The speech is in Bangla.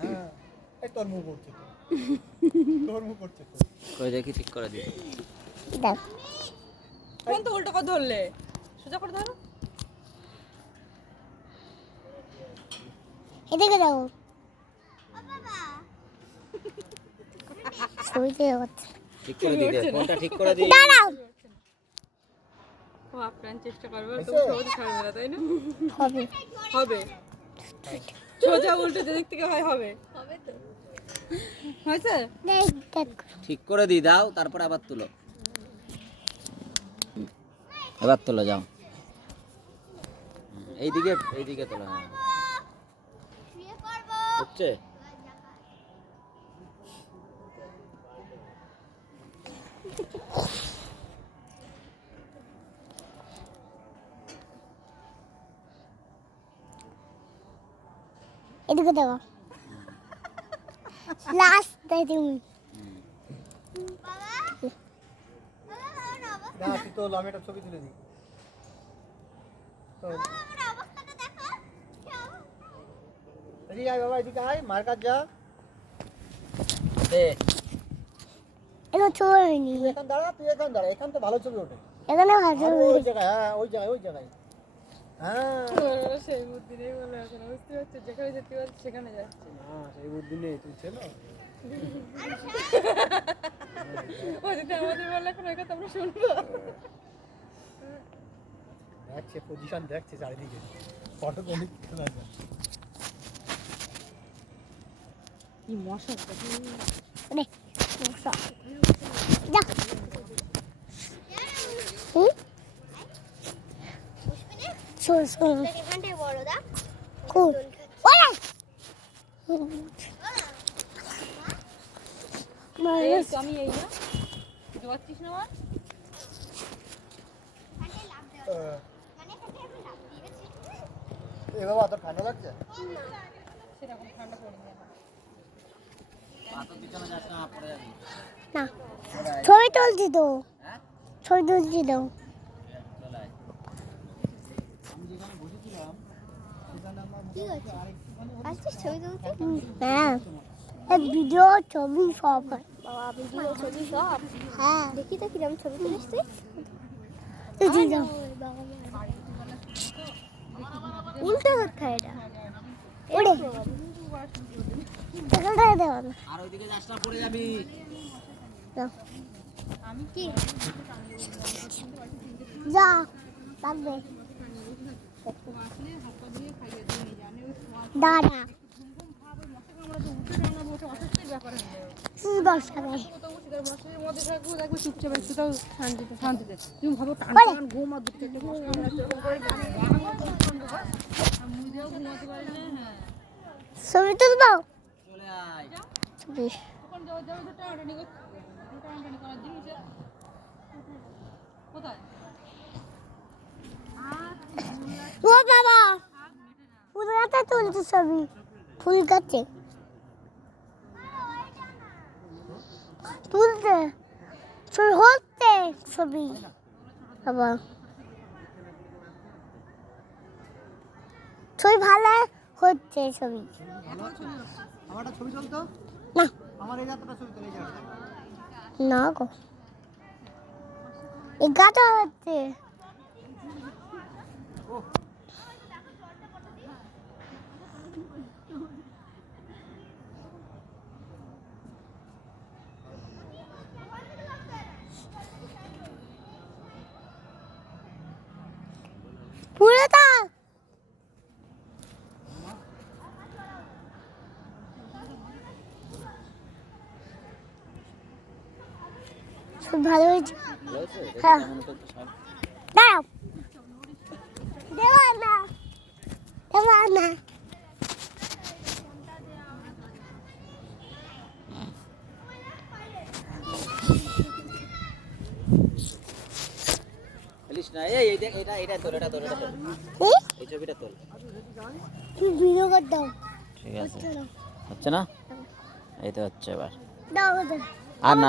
হ্যাঁ এই তোর মুখ করছে তোর মুখ করছে কই দেখি ঠিক করে দিই। দাও কোন তো উল্টো করে ধরলে সোজা করে ধরো। এদিকে দাও ছবিতে হচ্ছে ঠিক করে দিই দে, কোনটা ঠিক করে দিই। দাঁড়াও ও আপ্রাণ চেষ্টা করবে তুমি সহজে ছাড়বে না তাই না? হবে হবে সোজা উল্টো যেদিক থেকে হয় হবে হবে তো হয়েছে দেখ দেখ ঠিক করে দিই দাও, তারপর আবার তুলো। এবার তোলো যাও, এইদিকে তোলো। হ্যাঁ হচ্ছে এদিকে দাও লাস্ট দেই তুমি না তুই তো আমি একটা ছবি তুলে দিই তো অবস্থাটা দেখো এদিকে আয় বাবা, এদিকে আয়, মার কাজ যা। দে এটা ছবি তুই এখান দাঁড়া, এখান তো ভালো ছবি ওঠে। এখানে ভালো আর ওই জায়গায়, হ্যাঁ ওই জায়গায় হ্যাঁ সেই বুদ্ধি নেই বলে এখন বুঝতে পারছো যেখানে যেতে পারছি সেখানে যাচ্ছে না সেই বুদ্ধি নেই, তুই ছিল ও যদি আমাদের বললে এখন ওই কথা আমরা শুনবো দেখছে পজিশন, দেখছে চারিদিকে ফটো কোনি কি মশা নে যা এখানটাই বড় দা খুব ওরা এই তো আমি এই না দোয়াচ্ছিস না আমার এ বাবা তোর ঠান্ডা লাগছে? সেরকম ঠান্ডা পড়ে যায় পা তো পিছনে যাস না, পড়ে যাবি। না ছবি তুলছি তো, হ্যাঁ ছবি তুলছি তো। চলে আয়। আমি যেখানে বসেছিলাম সেখানে আমার হ্যাঁ এই ভিডিও ছবি সব হয় বাবা, ভিডিও ছবি সব। হ্যাঁ দেখি তো কিরকম ছবি তুলিস তুই। উল্টো হচ্ছে এটা ওরে এখানটায় দেওয়া না। আর ওইদিকে যাস না, পড়ে যাবি। আমি কি যা লাগবে দাঁড়া কি বসা ভাই চুপচাপ একটু তাও শান্তিতে তুমি ভাবো টান ঘুম আর দুটো চারটে মশা ঘুমাতে পারি না। হ্যাঁ ছবি তুলবো চলে আয়। ছবি তখন যাবে তো টানাটানি করার জিনিস কোথায় ও বাবা ফুল গাছে তুলছে ছবি, ফুল গাছে তুলছে ছবি হচ্ছে ছবি বাবা, ছবি ভালো হচ্ছে ছবি। আমার একটা ছবি তুলতো, না আমার এই রাতটা ছবি তুলে যাবে। না গো এই গাছ হচ্ছে পুরোটা খুব ভালো হয়েছে। ভালো হয়েছে? দেখি হ্যাঁ। কেমন হতো একটু সব। দাঁড়াও দেওয়া না দেওয়া না বলিস না, এই দেখ, এটা তোল। এই ছবিটা তোল। তুমি ভিডিও কর দাও ঠিক আছে, হচ্ছে না? এই তো হচ্ছে এবার। দাও আর না